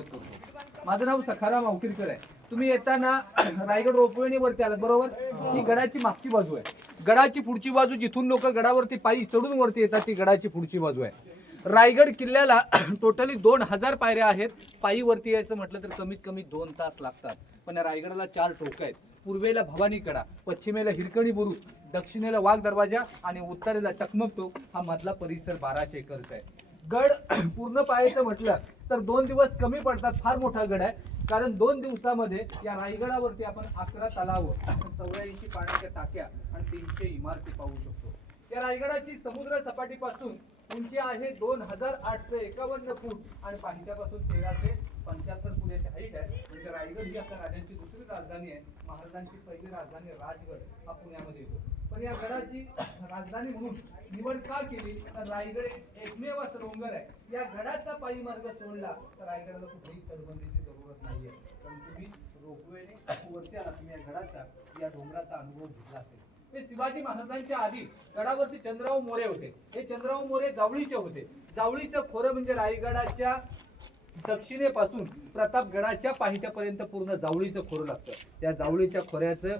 स्वागत करतो। माझं नाव सखाराम अवकिरकर आहे। तुम्ही येताना रायगड रोपवेने वरती आलात बरोबर। ही गडाची मागची बाजू आहे। गडाची पुढची बाजू जिथून लोक गडावरती पायी चढून वरती येतात ती गडाची पुढची बाजू आहे। रायगड किल्ल्याला टोटली 2000 पायऱ्या आहेत। पायी वरती यायचं म्हटलं तर कमीत कमी 2 तास लागतात। पण रायगडाला 4 टोक आहेत। पूर्वेला भवानी कडा, पश्चिमेला हिरकणी बुरुज, दक्षिणेला वाघ दरवाजा आणि उत्तरेला टकमक टोक हा मधला परिसर 1200 एकरचा आहे। गड पूर्ण पाहायचं म्हटलं तर 2 दिवस कमी पडतात। फार मोठा गड आहे कारण 2 दिवसामध्ये या रायगडावरती आपण 11 तलाव, 84 पाण्याच्या टाक्या आणि 300 इमारती पाहू शकतो। या रायगडाची समुद्र सपाटीपासून उंची आहे 2851 फूट आणि पाहित्यापासून 1375 फूट याची हाईट आहे। म्हणजे रायगड ही आपल्या राज्याची दुसरी राजधानी आहे। महाराजांची पहिली राजधानी राजगड हा पुण्यामध्ये येतो। पण या गडाची राजधानी म्हणून निवड का केली तर रायगड एकमेव असं डोंगर आहे या गडाचा पायी मार्ग सोडला तर रायगडाला कुठेही तटबंदीची जरूरत नाहीये। पण तुम्ही रोपवेने वरती आला, तुम्ही या गडाचा या डोंगराचा अनुभव घेतला असेल। हे शिवाजी महाराजांच्या आधी गडावरती चंद्रराव मोरे होते। हे चंद्रराव मोरे जावळीचे होते। जावळीचं खोरं म्हणजे रायगडाच्या दक्षिणेपासून प्रतापगडाच्या पाहित्यापर्यंत पूर्ण जावळीचं खोरं लागतं। त्या जावळीच्या खोऱ्याचं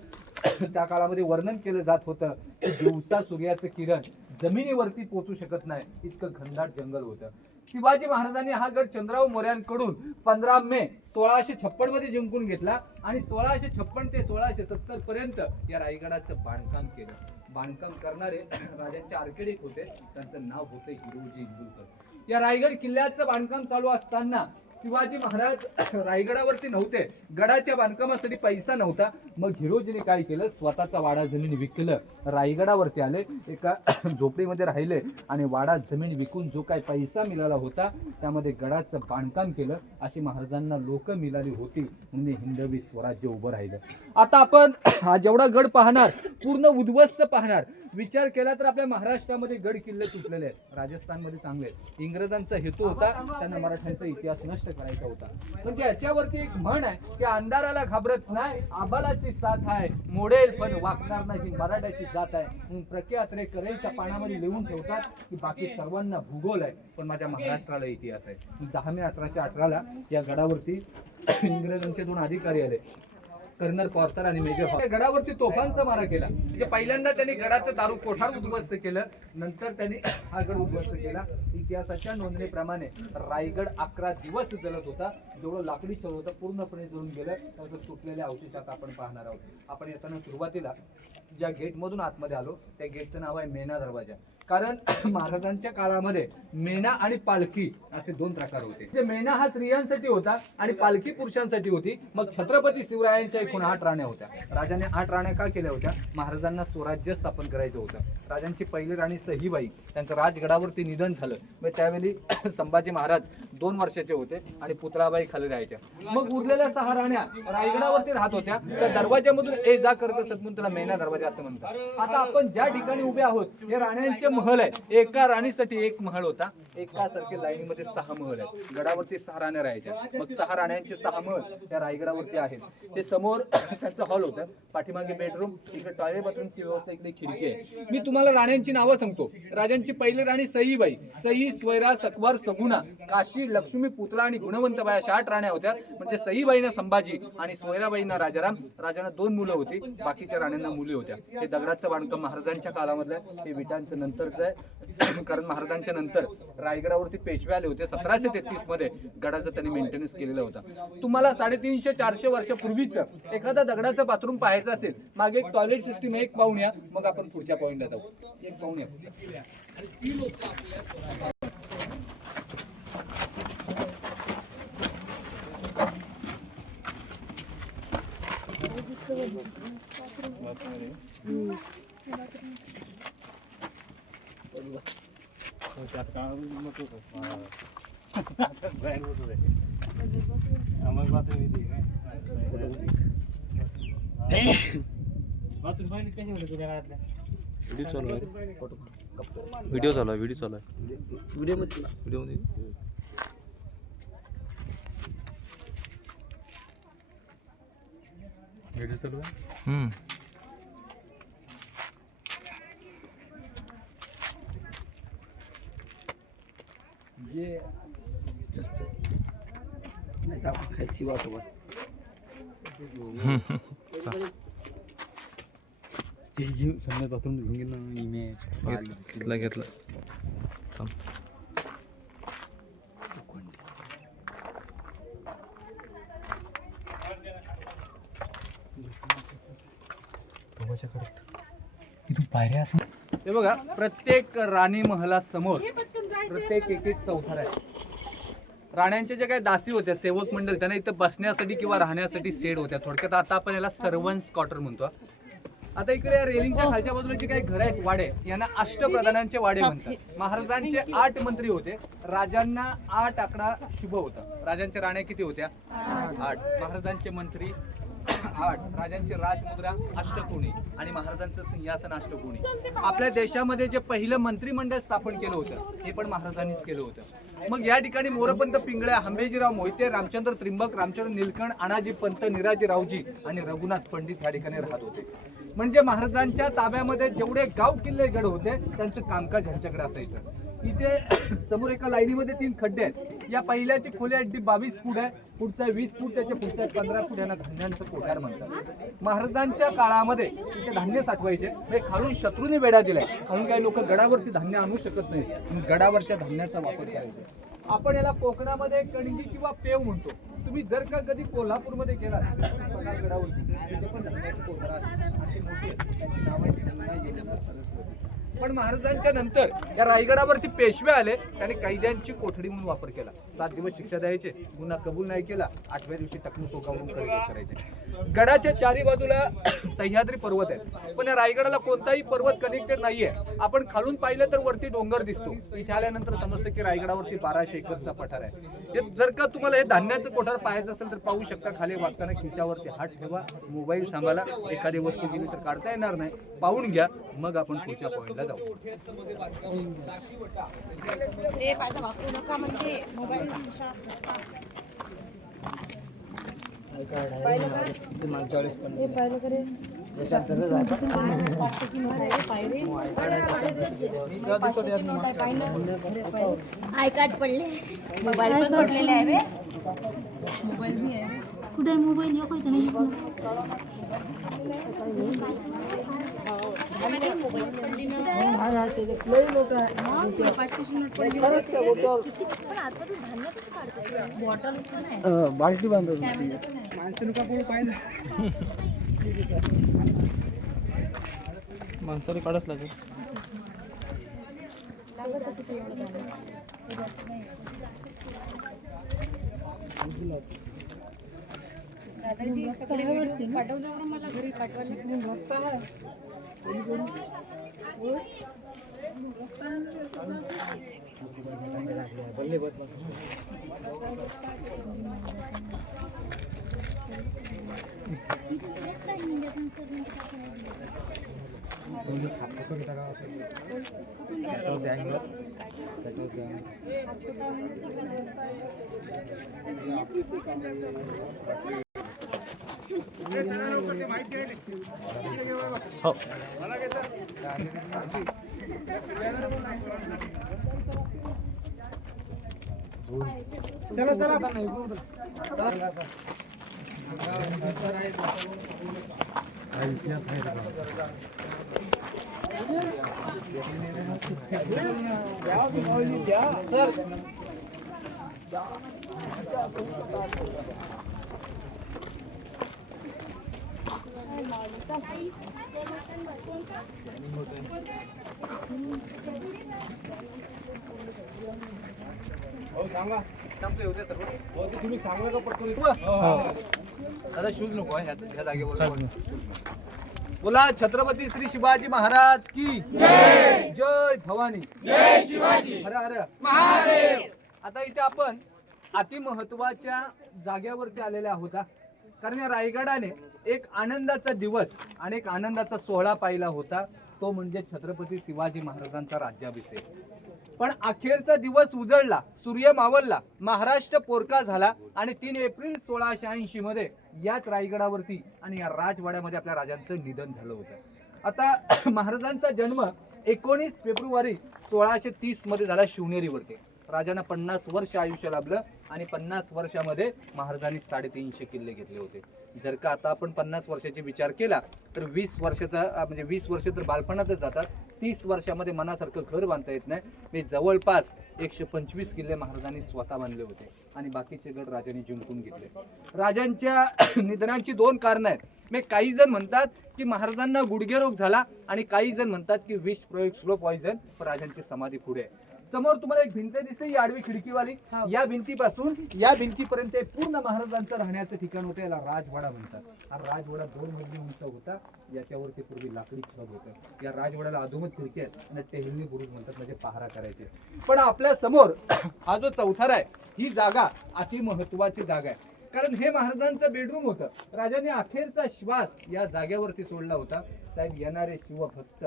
त्या काळामध्ये वर्णन केलं जात होतं की दिवसा सूर्याचं किरण जमिनीवरती पोहोचू शकत नाही, इतकं घनदाट जंगल होतं। शिवाजी महाराजांनी हा गड चंद्रराव मोऱ्यांकडून 15 मे 1656 मध्ये जिंकून घेतला आणि 1656 ते 1670 पर्यंत या रायगडाचं बांधकाम केलं। बांधकाम करणारे राजांचे आर्किटेक्ट होते, त्यांचं नाव होतं हिरोजी इंदुरकर। या रायगड किल्ल्याचं बांधकाम चालू असताना शिवाजी महाराज रायगडावरती नव्हते। गडाच्या बांधकामासाठी पैसा नव्हता। मग हिरोजीने काय केलं, स्वतःचा वाडा जमीन विकलं, रायगडावरती आले, एका झोपडीमध्ये राहिले आणि वाडा जमीन विकून जो काही पैसा मिळाला होता त्यामध्ये गडाचं बांधकाम केलं। अशी महाराजांना लोक मिळाली होती म्हणजे हिंदवी स्वराज्य उभं राहिलं। आता आपण हा जेवढा गड पाहणार पूर्ण उद्ध्वस्त पाहणार। विचार केला तर आपल्या महाराष्ट्रामध्ये गड किल्ले तुटलेले आहेत, राजस्थानमध्ये चांगले आहेत। इंग्रजांचा हेतू होता त्यांना मराठ्यांचा इतिहास नष्ट करायचा होता। म्हणजे याच्यावरती एक म्हण आहे की अंधाराला घाबरत नाही, आबालाची साथ आहे, मोडेल पण वाकणार नाही, मराठ्याची जात आहे म्हणून प्रख्यात रे करेलच्या पानामध्ये लिहून ठेवतात की बाकी सर्वांना भूगोल आहे पण माझ्या महाराष्ट्राला इतिहास आहे। 10 मे 1818 या गडावरती इंग्रजांचे 2 अधिकारी आले, कर्नल पॉर्थर आणि मेजर हॉल। गडावरती तोफांचा मारा केला। म्हणजे पहिल्यांदा त्यांनी गडाचं दारू कोठार उद्ध्वस्त केलं, नंतर त्यांनी हा गड उद्ध्वस्त केला। इतिहासाच्या नोंदणीप्रमाणे रायगड 11 दिवस जळत होता। जेवढं लाकडी चल होतं पूर्णपणे जळून गेलं। त्याचं तुटलेल्या अवशेषात आपण पाहणार आहोत। आपण येताना सुरुवातीला ज्या गेटमधून आतमध्ये आलो त्या गेटचं नाव आहे मेणा दरवाजा। कारण महाराजांच्या काळामध्ये मेणा आणि पालखी असे 2 प्रकार होते। जे मेणा हा स्त्रियांसाठी होता आणि पालखी पुरुषांसाठी होती। मग छत्रपती शिवरायांच्या एकूण 8 राण्या होत्या। राजाने 8 राण्या का केल्या होत्या, महाराजांना स्वराज्य स्थापन करायचं होतं। राजांची पहिली राणी सहीबाई, त्यांचं राजगडावरती निधन झालं। मग त्यावेळी संभाजी महाराज 2 वर्षाचे होते आणि पुतळाबाई खाली राहायच्या। मग उरलेल्या 6 राण्या रायगडावरती राहत होत्या। त्या दरवाजामधून ये जा करत असत म्हणून त्याला मेणा दरवाजा असं म्हणतात। आता आपण ज्या ठिकाणी उभे आहोत हे राण्यांचे महल आहे। एका राणीसाठी 1 महल होता। एकासारखे लाईनीमध्ये 6 महल आहेत। गडावरती 6 राण्या राहायच्या। मग 6 राण्यांचे 6 महल त्या रायगडावरती आहेत। ते समोर त्यांचं हॉल होतं, पाठीमागे बेडरूम, इकडे टॉयलेट बाथरूमची व्यवस्था, इकडे खिडकी आहे। मी तुम्हाला राण्यांची नावं सांगतो। राजांची पहिली राणी सईबाई, सई, स्वैरा, सकवार, सगुणा, काशी, लक्ष्मी, पुतळा आणि गुणवंतबाई अशा 8 राण्या होत्या। म्हणजे सईबाईंना संभाजी आणि स्वैराबाईंना राजाराम। राजांना 2 मुलं होती, बाकीच्या राण्यांना मुली होत्या। हे दगडाचं बांधकाम महाराजांच्या काळामधलं आहे, हे विटांचं नंतरचं आहे। कारण महाराजांच्या नंतर रायगडावरती पेशवे आले होते। 1733 मध्ये गडाचा त्यांनी मेंटेनन्स केलेला होता। तुम्हाला 350-400 वर्षापूर्वीच एखादा दगडाचं बाथरूम पाहायचं असेल, मागे एक टॉयलेट सिस्टीम एक पाहून या, मग आपण पुढच्या पॉइंटला जाऊ। एक पाहून या। व्हिडिओ चालू आहे ये चल चल खायची वाट संध्या बाथरूम घेऊन गेला इमेज घेतलं इथून पायऱ्या असं हे बघा, प्रत्येक राणी महालासमोर प्रत्येक एक चौथरा आहे. राण्यांच्या ज्या काही दासी होत्या, सेवक मंडळ, त्यांना इथं बसण्यासाठी किंवा राहण्यासाठी सेड होत्या. थोडक्यात आता आपण याला सर्वन्स क्वार्टर म्हणतो. आता इकडे या रेलिंगच्या खालच्या बाजूला जे काही घर आहेत, वाडे, यांना अष्टप्रधानांचे वाडे म्हणतात. महाराजांचे 8 मंत्री होते. राजांना 8 आकडा शुभ होता. राजांच्या राण्या किती होत्या? 8. महाराजांचे मंत्री 8. राजांची राजमुद्रा अष्टकोनी आणि महाराजांचं सिंहासन अष्टकोनी. आपल्या देशामध्ये जे पहिलं मंत्रिमंडळ स्थापन केलं होतं, हे पण महाराजांनीच केलं होतं. मग या ठिकाणी मोरपंत पिंगळ्या, हंबेजीराव मोहिते, रामचंद्र त्रिंबक, रामचंद्र निलकंठ, अनाजी पंत, निराजी रावजी आणि रघुनाथ पंडित या ठिकाणी राहत होते. म्हणजे महाराजांच्या ताब्यामध्ये जेवढे गाव किल्ले गड होते, त्यांचं कामकाज ह्यांच्याकडे असायचं. इथे समोर एका लाईनीमध्ये 3 खड्डे आहेत. या पहिल्याची खोली अगदी 22 फूट आहे, पुढचा 20 फूट, त्याच्या पुढचा 15 फूट. यांना धान्यांचं कोठार म्हणतात. महाराजांच्या काळामध्ये इथे धान्य साठवायचे. हे खालून शत्रूने वेढा दिलाय. खालून काही लोक गडावरती धान्य आणू शकत नाही, गडावरच्या धान्याचा वापर करायचा. आपण याला कोकणामध्ये कणगी किंवा पेव म्हणतो. तुम्ही जर का कधी कोल्हापूरमध्ये गेलात गडावरती, तिथे पण धान्याची कोठार आहे. पण महाराजांच्या नंतर या रायगडावरती पेशवे आले. त्याने कैद्यांची कोठडी म्हणून वापर केला. 7 दिवस शिक्षा द्यायचे, गुन्हा कबूल नाही केला 8व्या दिवशी टकलू टोकावून करायचे. गडाच्या 4ही बाजूला सह्याद्री पर्वत आहे, पण या रायगडाला कोणताही पर्वत कनेक्टेड नाहीये. आपण खालून पाहिलं तर वरती डोंगर दिसतो. इथे आल्यानंतर समजतं की रायगडावरती 1200 एकरचा पठार आहे. जर का तुम्हाला हे धान्याचं कोठार पाहायचं असेल तर पाहू शकता. खाली वागताना खिशावरती हात ठेवा, मोबाईल सांभाळा. एखादी वस्तू गेली तर काढता येणार नाही, पाहून घ्या, मग आपण पुढच्या पॉइंटला जाऊ. आय कार्ड पडले, मोबाईल पण पडलेले आहे रे. मोबाईल भी आहे. कुठे मोबाईल यो कोई नाही. बाल्टी बांधून माणसानं का कोण पाहिजे माणसाला काढाच लागेल. दादाजी सगळे व्हिडिओ पाठवल्यावर मला घरी पाठवायला मस्त आहे. चला चला इतिहास तुम्ही सांगलं का पटकन. दादा शूज नको आहे ह्या जागेवर. बोला छत्रपती श्री शिवाजी महाराज की जय. जय भवानी, जय शिवाजी, हर हर महादेव. आता इथे आपण अति महत्वाच्या जागेवरती आलेले आहोत, कारण या रायगडाने एक आनंदाचा दिवस आणि एक आनंदाचा सोहळा पाहिला होता. तो म्हणजे छत्रपती शिवाजी महाराजांचा राज्याभिषेक. पण अखेरचा दिवस उजळला, सूर्य मावळला, महाराष्ट्र पोरका झाला आणि 3 एप्रिल 1680 मध्ये याच रायगडावरती आणि या राजवाड्यामध्ये आपल्या राजांचं निधन झालं होतं. आता महाराजांचा जन्म 19 फेब्रुवारी 1630 मध्ये झाला शिवनेरीवरती. राजांना 50 वर्ष आयुष्य लाभलं. आणि 50 वर्षामध्ये महाराजांनी 350 किल्ले घेतले होते. जर का आता आपण 50 वर्षाचा विचार केला तर 20 वर्षाचा म्हणजे 20 वर्ष तर बालपणातच जातात. 30 वर्षामध्ये मनासारखं घर बांधता येत नाही. मी जवळपास 125 किल्ले महाराजांनी स्वतः बांधले होते आणि बाकीचे गड राजांनी जिंकून घेतले. राजांच्या निधनाची 2 कारणं आहेत. मी काही जण म्हणतात की महाराजांना गुडघेरोग झाला आणि काही जण म्हणतात की विष प्रयोग स्लो पॉइझन राजांची समाधी पुढे आहे. समोर तुम्हाला एक भिंत दिसते, ही आडवी खिडकीवाली. या भिंतीपासून या भिंतीपर्यंत पूर्ण महाराजांचं राहण्याचं ठिकाण होतं. याला राजवाडा म्हणतात. हा राजवाडा 2 मजली उंच होता. याच्यावरती पूर्वी लाकडी छत होतं. या राजवाड्याला अधोमत खिडकी आहेत आणि टेहळणी बुरुज म्हणतात, म्हणजे पहारा करायचे. पण आपल्या समोर हा जो चौथरा आहे, ही जागा अति महत्वाची जागा आहे. कारण हे महाराजांचं बेडरूम होतं. राजांनी अखेरचा श्वास या जागेवरती सोडला होता. साहेब, येणारे शिवभक्त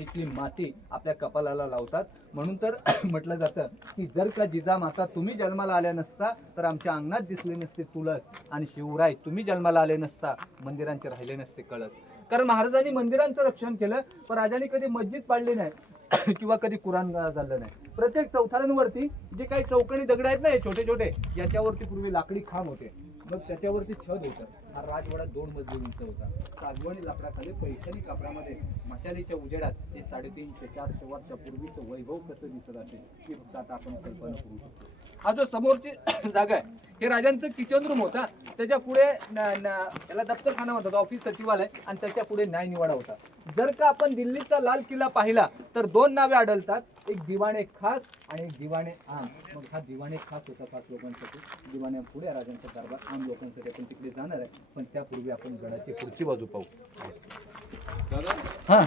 इथली माती आपल्या कपालाला लावतात. म्हणून तर म्हटलं जातं की जर का जिजामाता तुम्ही जन्माला आल्या नसता तर आमच्या अंगणात दिसले नसते तुळस, आणि शिवराय तुम्ही जन्माला आले नसता मंदिरांचे राहिले नसते कळस. कारण महाराजांनी मंदिरांचं रक्षण केलं, पण राजांनी कधी मस्जिद पाडली नाही किंवा कधी कुराण झालं नाही. प्रत्येक चौथऱ्यांवरती जे काही चौकणी दगड आहेत ना, हे छोटे छोटे, याच्यावरती पूर्वी लाकडी खांब होते. मग त्याच्यावरती छत होतं. हा राजवाडा 2 मजली उंच होता. सागवानी लाकडाखाली पैठणी कापडामध्ये मशालीच्या उजेडात हे 350-400 वर्षापूर्वीचं वैभव कसं दिसत असेल हे फक्त आता आपण कल्पना करू शकतो. हा जो समोरची जागा आहे, हे राजांचं किचन रूम होता. त्याच्या पुढे याला दफ्तरखाना म्हणतात, ऑफिस सचिवालय, आणि त्याच्या पुढे न्यायनिवाडा होता. जर का आपण दिल्लीचा लाल किल्ला पाहिला तर 2 नावे आढळतात, एक दिवाणे खास आणि एक दिवाणे आम. मग हा दिवाणे खास होता 5 लोकांसाठी, दिवाण्या पुढे राजांचा दरबार, आम लोकांसाठी आपण तिकडे जाणार आहे. पण त्यापूर्वी आपण गडाची पुढची बाजू पाहू. हा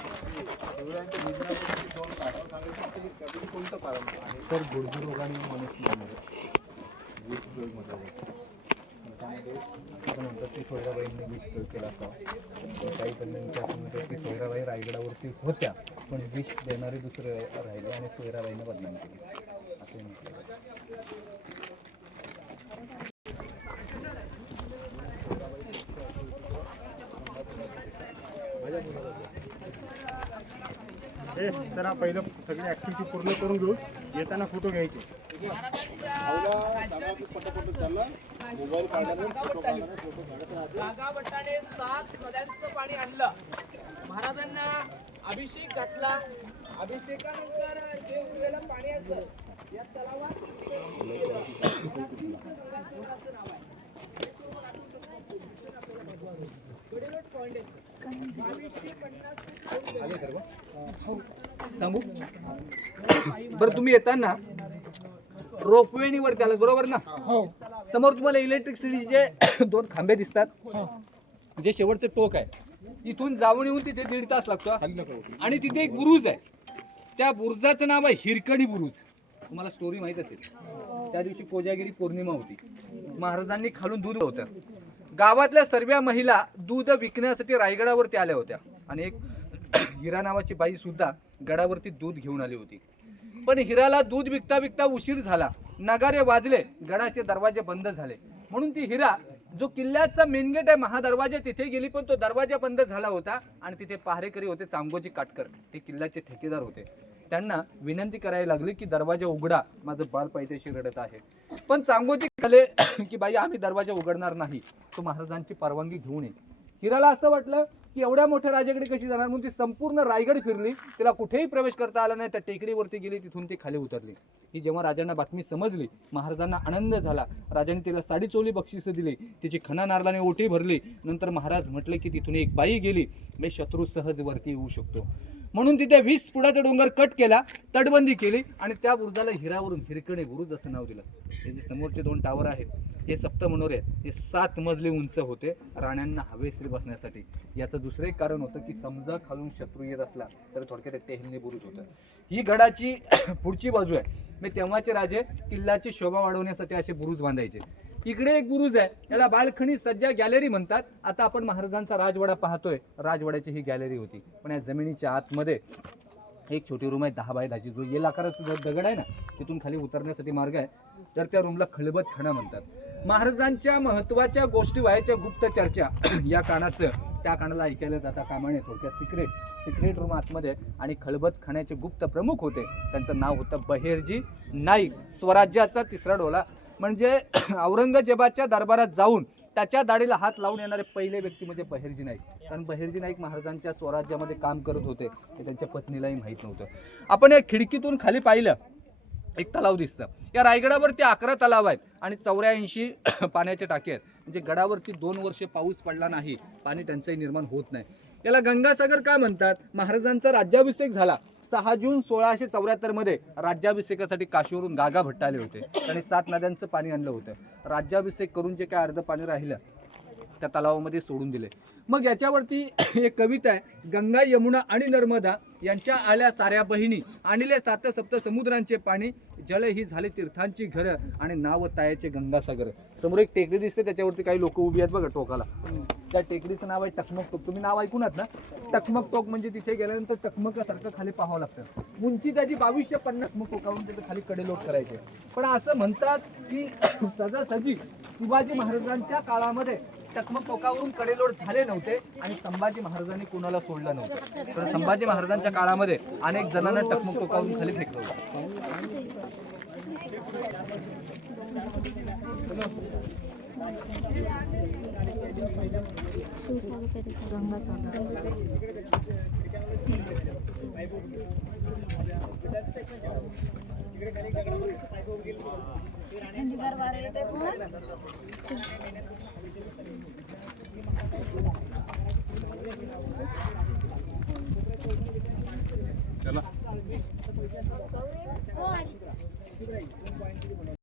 तर गुडघेरोगाने मनुष्य आपण म्हणतात की सोयराबाईंनी विष प्रयोग केला असावा. काही कन्यांच्या की सोयराबाई रायगडावरती होत्या, पण विष देणारे दुसरे राहिले आणि सोयराबाईने बदनाम केली असे म्हटलं. जरा पहिलं सगळी ऍक्टिव्हिटी पूर्ण करून घेऊ, येताना फोटो घ्यायचे. नागावटाने 7 नद्यांचं पाणी आणलं, महाराजांना अभिषेक घातला. अभिषेकानंतर जे उरलेलं पाणी असतं या तलावात सांगू बरं. तुम्ही येताना रोपवेनी वरती आलात बरोबर ना? समोर तुम्हाला इलेक्ट्रिसिटीचे 2 खांबे दिसतात. जे शेवटचं टोक आहे, इथून जाऊन येऊन तिथे 1.5 तास लागतो. आणि तिथे एक बुरुज आहे, त्या बुरुजाचं नाव आहे हिरकणी बुरुज. तुम्हाला स्टोरी माहित असेल. त्या दिवशी कोजागिरी पौर्णिमा होती. महाराजांनी खालून दूध होतं. गावातल्या सर्व महिला दूध विकण्यासाठी रायगडावरती आल्या होत्या आणि एक हिरा नावाची बाई सुद्धा गडावरती दूध घेऊन आली होती. पण हिराला दूध विकता विकता उशीर झाला. नगारे वाजले, गडाचे दरवाजे बंद झाले. म्हणून ती हिरा, जो किल्ल्याचा मेन गेट आहे महादरवाजा, तिथे गेली, पण तो दरवाजा बंद झाला होता. आणि तिथे पहारेकरी होते चांगोजी काटकर, ते किल्ल्याचे ठेकेदार होते. त्यांना विनंती करायला लागली की दरवाजा उघडा, माझं बाल पैदेशी रडत आहे. पण चांगोजी म्हणाले की बाई, आम्ही दरवाजा उघडणार नाही, तो महाराजांची परवानगी घेऊन ये. हिराला असं वाटलं की एवढ्या मोठ्या राजाकडे कशी जाणार, म्हणून ती संपूर्ण रायगड फिरली. तिला कुठेही प्रवेश करता आला नाही. त्या टेकडीवरती गेली, तिथून ती खाली उतरली. ही जेव्हा राजांना बातमी समजली, महाराजांना आनंद झाला. राजांनी तिला 3.5 तोळे बक्षिसं दिली, तिची खना नारळाने ओटी भरली. नंतर महाराज म्हटले की तिथून एक बाई गेली, मी शत्रू सहज वरती येऊ शकतो. म्हणून तिथे 20 फुटाचा डोंगर कट केला, तटबंदी केली आणि त्या बुरुजाला हिरावरून हिरकणी बुरुज असं नाव दिलं. हे जे समोरचे 2 टावर आहेत, हे सप्तमनोरे आहेत. हे 7 मजली उंच होते राण्यांना हवेशीर बसण्यासाठी. याचं दुसरं एक कारण होतं की समजा खालून शत्रू येत असला तर थोडक्यात टेहळणी बुरुज होतं. ही गडाची पुढची बाजू आहे. मी तेव्हाचे राजे किल्ल्याची शोभा वाढवण्यासाठी असे बुरुज बांधायचे. इकडे एक बुरुज आहे, याला बालखणी सज्जा गॅलरी म्हणतात. आता आपण महाराजांचा राजवाडा पाहतोय, राजवाड्याची ही गॅलरी होती. पण या जमिनीच्या आतमध्ये एक छोटी रूम आहे 10 बाय 10ची. जो येल आकाराचा दगड आहे ना, तिथून खाली उतरण्यासाठी मार्ग आहे. तर त्या रूमला खलबत खाना म्हणतात. महाराजांच्या महत्वाच्या गोष्टी व्हायच्या गुप्त चर्चा या कानाचं त्या कानाला ऐकायला जाता कामा नये. थोडक्यात सिक्रेट रूम आतमध्ये. आणि खलबत खाण्याचे गुप्त प्रमुख होते, त्यांचं नाव होतं बहेरजी नाईक. स्वराज्याचा 3रा डोला. म्हणजे औरंगजेबाच्या दरबारात जाऊन त्याच्या दाढीला हात लावून येणारे पहिले व्यक्ती म्हणजे बहिर्जी नाईक. कारण बहिर्जी नाईक महाराजांच्या स्वराज्यामध्ये काम करत होते हे त्यांच्या पत्नीलाही माहीत नव्हतं. आपण एक खिडकीतून खाली पाहिलं, एक तलाव दिसतं. या रायगडावरती 11 तलाव आहेत आणि 84 पाण्याचे टाके आहेत. म्हणजे गडावरती 2 वर्षे पाऊस पडला नाही, पाणी टंचाई निर्माण होत नाही. याला गंगासागर का म्हणतात? महाराजांचा राज्याभिषेक झाला 6 जून 1674 मध्ये. राज्याभिषेकासाठी काशीवरून गागा भट्ट आले होते आणि 7 नद्यांचं पाणी आणलं होतं. राज्याभिषेक करून जे काय अर्ध पाणी राहिलं त्या तलावामध्ये सोडून दिले. मग याच्यावरती एक कविता आहे, गंगा यमुना आणि नर्मदा यांच्या आल्या साऱ्या बहिणी, आणले 7 सप्त समुद्रांचे पाणी, जल ही झाले तीर्थांची घरं आणि नाव तायाचे गंगासागर. समोर एक टेकडी दिसते, त्याच्यावरती काही लोक उभी आहेत बघा टोकाला. त्या टेकडीचं नाव आहे टकमक टोक. तुम्ही नाव ऐकून आहात ना? टकमक टोक म्हणजे तिथे गेल्यानंतर टकमकासारखं खाली पाहावं लागतं. उंची त्याची 2250 मग टोकावरून तिथे खाली कडेलोट करायचे. पण असं म्हणतात की सहजासहजी शिवाजी महाराजांच्या काळामध्ये टकमक टोकावरून कडेलोट झाले नव्हते आणि संभाजी महाराजांनी कोणाला सोडलं नव्हतं. तर संभाजी महाराजांच्या काळामध्ये अनेक जणांना टकमक टोकावरून खाली फेकलं होतं. थंडीगार वारा येते पण